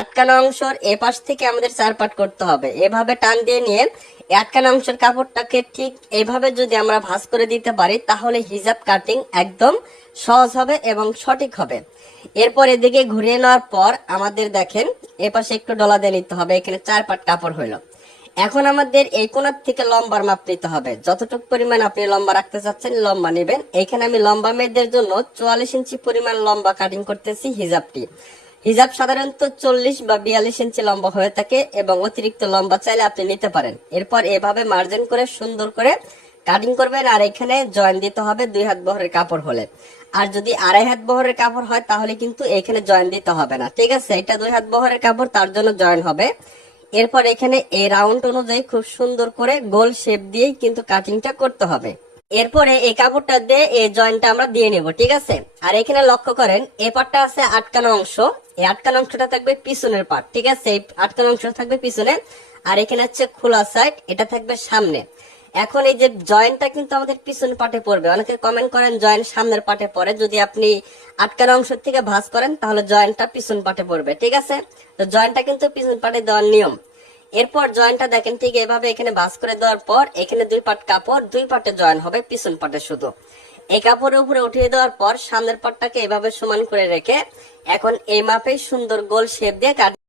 আটকানো অংশের এ পাশ থেকে আমাদের 4 পাট করতে হবে। এভাবে টান দিয়ে নিয়ে আটকানো অংশের কাপড়টাকে ঠিক এইভাবে যদি আমরা ভাঁজ করে দিতে পারি তাহলে হিজাব কাটিং একদম সহজ হবে এবং সঠিক হবে। এরপর এদিকে ঘুরিয়ে নেওয়ার পর আমাদের দেখেন এ পাশে একটু ডলা দিয়ে নিতে হবে। এখানে 4 পাট কাপড় হইলো। এখন আমাদের এই কোণার থেকে লম্বার মাপ নিতে হবে। যতটুকু পরিমাণ আপনি লম্বা রাখতে চাচ্ছেন লম্বা নেবেন। এইখানে আমি লম্বা মেয়েদের জন্য 44 ইঞ্চি পরিমাণ লম্বা কাটিং করতেছি হিজাবটি। হিজাব সাধারণত 40 বা 42 ইঞ্চি লম্বা হয়ে থাকে এবং অতিরিক্ত লম্বা চাইলে আপনি নিতে পারেন। এরপর এভাবে মার্জিন করে সুন্দর করে কাটিং করবেন। আর এখানে জয়েন দিতে হবে 2 হাত বহরের কাপড় হলে। আর যদি 2.5 হাত বহরের কাপড় হয় তাহলে কিন্তু এখানে জয়েন দিতে হবে না। ঠিক আছে, এটা 2 হাত বহরের কাপড়, তার জন্য জয়েন হবে। এরপর এখানে এই রাউন্ড অনুযায়ী খুব সুন্দর করে গোল শেপ দিয়েই কিন্তু কাটিংটা করতে হবে। এরপরে এই কাপড়টা দিয়ে এই জয়েন্টটা আমরা দিয়ে নেব। ঠিক আছে, আর এখানে লক্ষ্য করেন এই পাটটা আছে আটকানো অংশ, এই আটকানো অংশটা থাকবে পিছনের পাট। ঠিক আছে, এই আটকানো অংশ থাকবে পিছনে, আর এখানে হচ্ছে খোলা সাইড, এটা থাকবে সামনে। এখন এই যে জয়েন্টটা কিন্তু আমাদের পিছন পাটে পড়বে। অনেকে কমেন্ট করেন জয়েন্ট সামনের পাটে পড়ে, যদি আপনি আটকানো অংশ থেকে ভাঁজ করেন তাহলে জয়েন্টটা পিছন পাটে পড়বে। ঠিক আছে, তো জয়েন্টটা কিন্তু পিছন পাটে দেওয়ার নিয়ম। এরপর জয়েন্টটা দেখেন ঠিক এভাবে এখানে ভাঁজ করে দেওয়ার পর এখানে 2 পাট কাপড় 2 পাটে জয়েন হবে, পিছন পাটে শুধু। এই কাপড়ের উপরে উঠিয়ে দেওয়ার পর সামনের পাটটাকে এভাবে সমান করে রেখে এখন এই মাপে সুন্দর গোল শেপ দিয়ে কাট